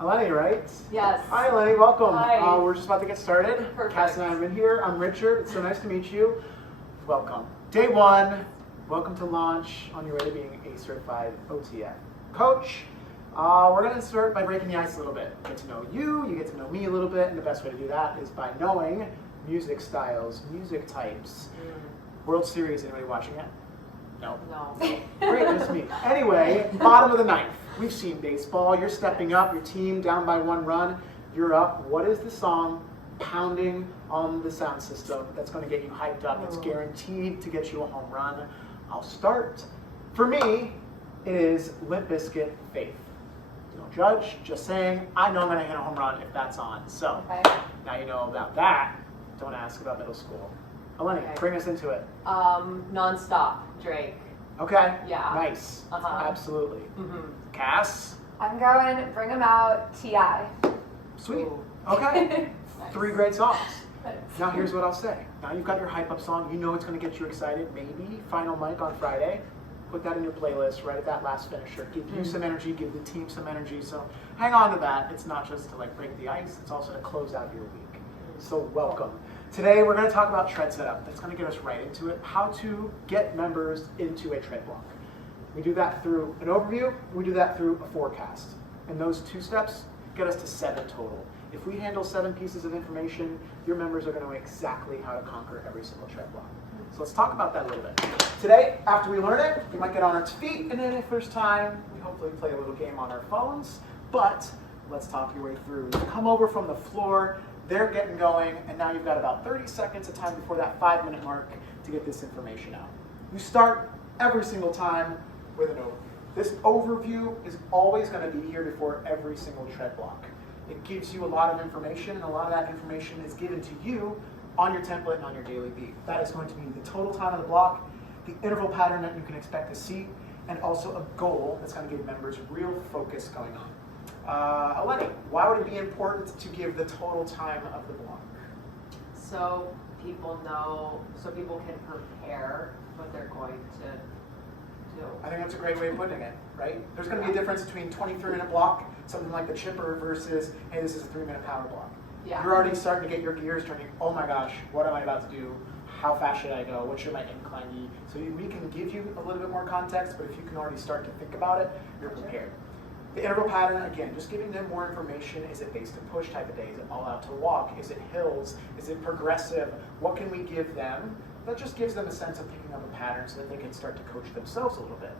Eleni, right? Yes. Hi, Eleni. Welcome. Hi. We're just about to get started. Perfect. Cass and I have been here. I'm Richard. It's so nice to meet you. Welcome. Day one. Welcome to launch on your way to being a certified OTF coach. We're going to start by breaking the ice a little bit. Get to know you. You get to know me a little bit. And the best way to do that is by knowing music styles, music types. World Series. Anybody watching it? No. Great, just me. Anyway, bottom of the ninth. We've seen baseball. You're stepping up. Your team down by 1 run. You're up. What is the song pounding on the sound system that's going to get you hyped up? It's guaranteed to get you a home run. I'll start. For me, it is Limp Bizkit, Faith. Don't judge. Just saying. I know I'm going to hit a home run if that's on. So now you know about that. Don't ask about middle school. Eleni, bring us into it. Nonstop, Drake. Okay. Yeah. Nice. Absolutely. Cass? I'm going Bring 'Em Out, T.I. Sweet. Ooh. Okay. Nice. 3 great songs. Now here's what I'll say. Now you've got your hype up song. You know it's going to get you excited. Maybe Final Mic on Friday. Put that in your playlist right at that last finisher. Give you some energy. Give the team some energy. So hang on to that. It's not just to like break the ice. It's also to close out your week. So welcome. Today we're going to talk about tread setup. That's going to get us right into it. How to get members into a tread block. We do that through an overview. We do that through a forecast. And those 2 steps get us to 7 total. If we handle 7 pieces of information, your members are going to know exactly how to conquer every single tread block. So let's talk about that a little bit. Today, after we learn it, we might get on our feet, and then if there's time, we hopefully play a little game on our phones. But let's talk your way through. You come over from the floor. They're getting going, and now you've got about 30 seconds of time before that 5-minute mark to get this information out. You start every single time with an overview. This overview is always going to be here before every single tread block. It gives you a lot of information, and a lot of that information is given to you on your template and on your daily beat. That is going to be the total time of the block, the interval pattern that you can expect to see, and also a goal that's going to give members real focus going on. Eleni, why would it be important to give the total time of the block? So people can prepare what they're going to do. I think that's a great way of putting it, right? There's going to be a difference between 23-minute block, something like the chipper, versus, hey, this is a 3-minute power block. Yeah. You're already starting to get your gears turning. Oh my gosh, what am I about to do? How fast should I go? What should my incline be? So we can give you a little bit more context, but if you can already start to think about it, you're prepared. The interval pattern, again, just giving them more information. Is it base to push type of day? Is it all out to walk? Is it hills? Is it progressive? What can we give them? That just gives them a sense of picking up a pattern so that they can start to coach themselves a little bit.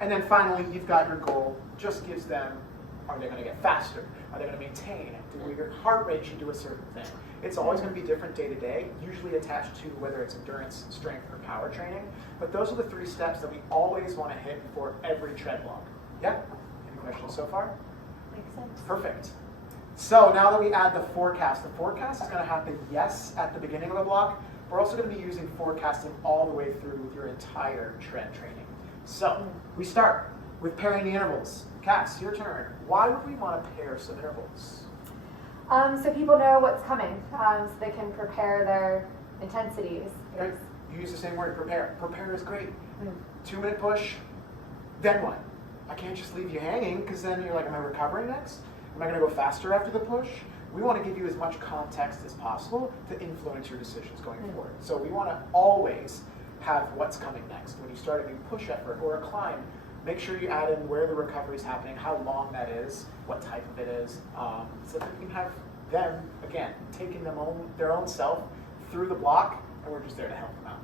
And then finally, you've got your goal. Just gives them, are they going to get faster? Are they going to maintain? Do your heart rate should do a certain thing? It's always going to be different day to day, usually attached to whether it's endurance, strength, or power training. But those are the 3 steps that we always want to hit before every tread block. Yeah? Questions so far? Makes sense. Perfect. So now that we add the forecast is going to happen, yes, at the beginning of the block. We're also going to be using forecasting all the way through with your entire tread training. So we start with pairing the intervals. Cass, your turn. Why would we want to pair some intervals? So people know what's coming, so they can prepare their intensities. Okay. You use the same word, prepare. Prepare is great. 2-minute push, then what? I can't just leave you hanging, because then you're like, am I recovering next? Am I going to go faster after the push? We want to give you as much context as possible to influence your decisions going forward. So we want to always have what's coming next. When you start a new push effort or a climb, make sure you add in where the recovery is happening, how long that is, what type of it is, so that we can have them, again, taking their own self through the block, and we're just there to help them out.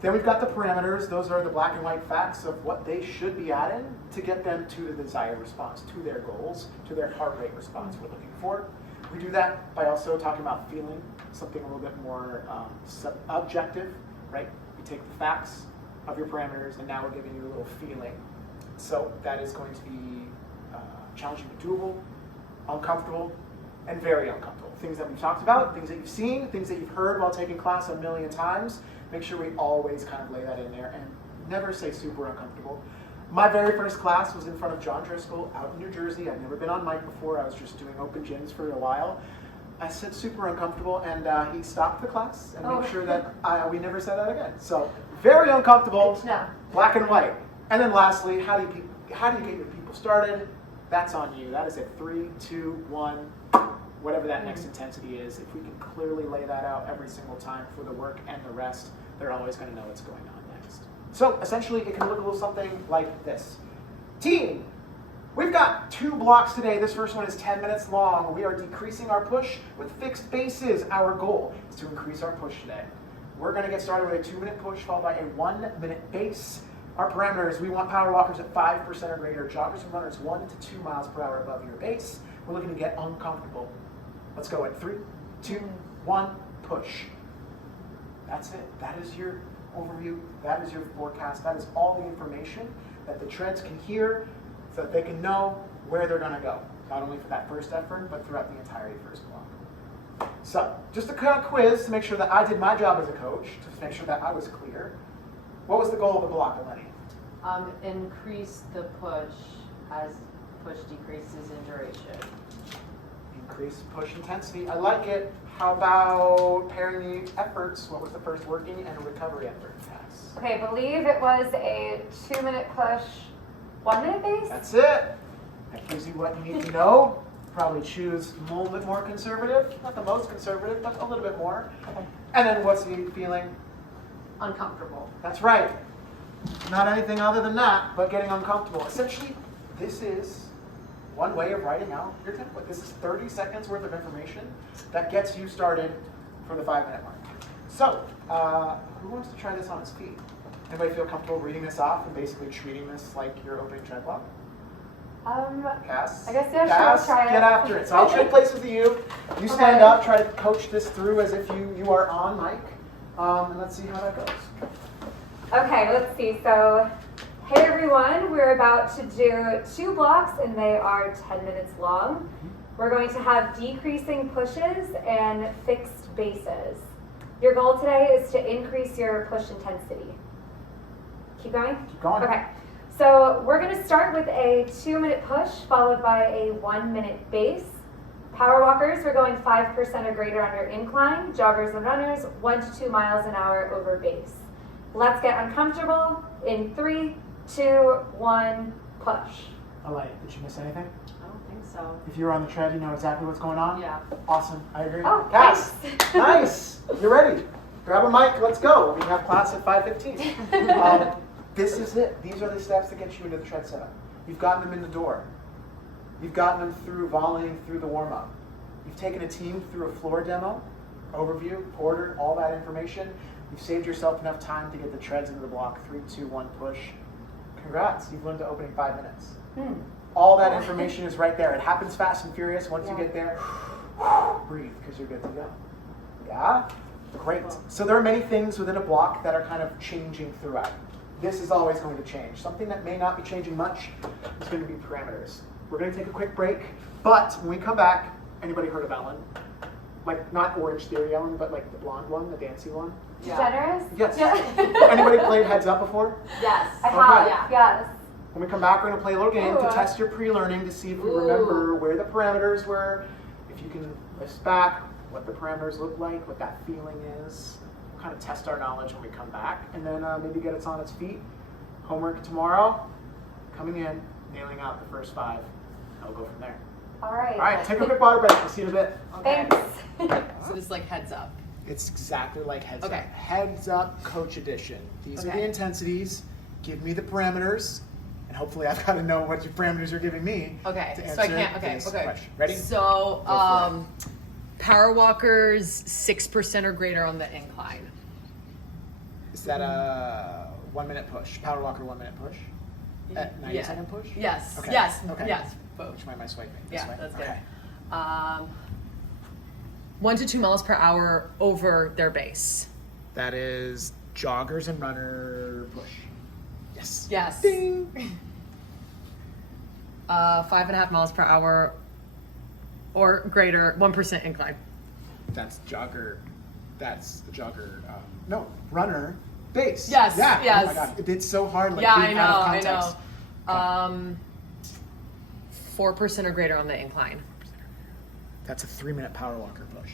Then we've got the parameters. Those are the black and white facts of what they should be adding to get them to the desired response, to their goals, to their heart rate response we're looking for. We do that by also talking about feeling, something a little bit more objective, right? We take the facts of your parameters, and now we're giving you a little feeling. So that is going to be challenging but doable, uncomfortable, and very uncomfortable. Things that we've talked about, things that you've seen, things that you've heard while taking class a million times. Make sure we always kind of lay that in there and never say super uncomfortable. My very first class was in front of John Driscoll out in New Jersey. I'd never been on mic before. I was just doing open gyms for a while. I said super uncomfortable, and he stopped the class and made sure that we never said that again. So very uncomfortable, black and white. And then lastly, how do you get your people started? that's on you. That is a 3, 2, 1, whatever that next intensity is. If we can clearly lay that out every single time for the work and the rest, they're always going to know what's going on next. So essentially, it can look a little something like this. Team, we've got 2 blocks today. This first one is 10 minutes long. We are decreasing our push with fixed bases. Our goal is to increase our push today. We're going to get started with a 2-minute push followed by a 1-minute base. Our parameters, we want power walkers at 5% or greater, joggers and runners 1 to 2 miles per hour above your base. We're looking to get uncomfortable. Let's go at 3, 2, 1, push. That's it. That is your overview. That is your forecast. That is all the information that the treads can hear so that they can know where they're going to go. Not only for that first effort, but throughout the entirety of first block. So, just a kind of quiz to make sure that I did my job as a coach, to make sure that I was clear. What was the goal of the block, Eleni? Increase the push as push decreases in duration. Increase push intensity. I like it. How about pairing the efforts? What was the first working and recovery effort? Yes. Okay, I believe it was a 2-minute push, 1-minute base. That's it. That gives you what you need to know. Probably choose a little bit more conservative. Not the most conservative, but a little bit more. Okay. And then what's the feeling? Uncomfortable. That's right. Not anything other than that, but getting uncomfortable. Essentially, this is one way of writing out your template. This is 30 seconds worth of information that gets you started for the 5-minute mark. So, who wants to try this on its feet? Anybody feel comfortable reading this off and basically treating this like your opening tread block? Cass? I guess, yeah, Cass, sure, I'll try it. get after it. So I'll trade places with you. You stand Okay. up, try to coach this through as if you are on mic. And let's see how that goes. Okay, let's see. So, hey everyone, we're about to do 2 blocks and they are 10 minutes long. We're going to have decreasing pushes and fixed bases. Your goal today is to increase your push intensity. Keep going? Keep going. Okay. So we're going to start with a 2-minute push followed by a 1-minute base. Power walkers, we're going 5% or greater on your incline. Joggers and runners, 1 to 2 miles an hour over base. Let's get uncomfortable in 3, 2, 1, push. Alright, did you miss anything? I don't think so. If you were on the tread, you know exactly what's going on? Yeah. Awesome, I agree. Oh, Cass, thanks. nice. You're ready. Grab a mic, let's go. We have class at 5:15. This is it. These are the steps that get you into the tread setup. You've gotten them in the door. You've gotten them through volleying through the warm-up. You've taken a team through a floor demo, overview, ordered all that information. You've saved yourself enough time to get the treads into the block. 3, 2, 1, push. Congrats, you've learned to open in 5 minutes. All that information is right there. It happens fast and furious. Once you get there, breathe, because you're good to go. Yeah? Great. So there are many things within a block that are kind of changing throughout. This is always going to change. Something that may not be changing much is going to be parameters. We're going to take a quick break, but when we come back, anybody heard of Ellen? Like, not Orange Theory Ellen, but like the blonde one, the dancey one? Yeah. Generous? Yes. Yeah. Anybody played Heads Up before? Yes. I have, Yeah. yes. When we come back, we're going to play a little game to Ooh. test your pre-learning to see if you remember where the parameters were, if you can list back what the parameters look like, what that feeling is. We'll kind of test our knowledge when we come back, and then maybe get us on its feet. Homework tomorrow, coming in, nailing out the first 5, and we'll go from there. All right. All right, take a quick water break. We'll see you in a bit. Okay. Thanks. So this is like heads up. It's exactly like Heads Okay. Up. Heads Up Coach Edition. These are the Okay. intensities. Give me the parameters, and hopefully I've got to know what your parameters you're giving me. Okay. To So I answer can't. Okay. this Okay. question. Ready? So, Go power walkers 6% or greater on the incline. Is that a 1-minute push? Power walker 1-minute push? At 90-second push? Yes. Okay. Yes. Okay. Yes. Both. Which way am I swiping? This Yeah, way? that's good. Okay. 1 to 2 miles per hour over their base. That is joggers and runner push. Yes. Yes. Ding. 5.5 miles per hour or greater, 1% incline. That's jogger. That's the jogger. No, runner base. Yes, Yeah. Oh yes. my God. It did so hard. Like Yeah, being I out of know, context. I know. 4% or greater on the incline. That's a 3-minute power walker push.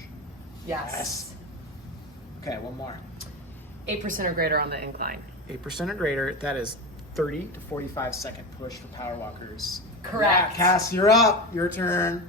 Yes. Okay, one more. 8% or greater on the incline. 8% or greater. That is 30 to 45 second push for power walkers Correct. Yeah, Cass, you're up. Your turn.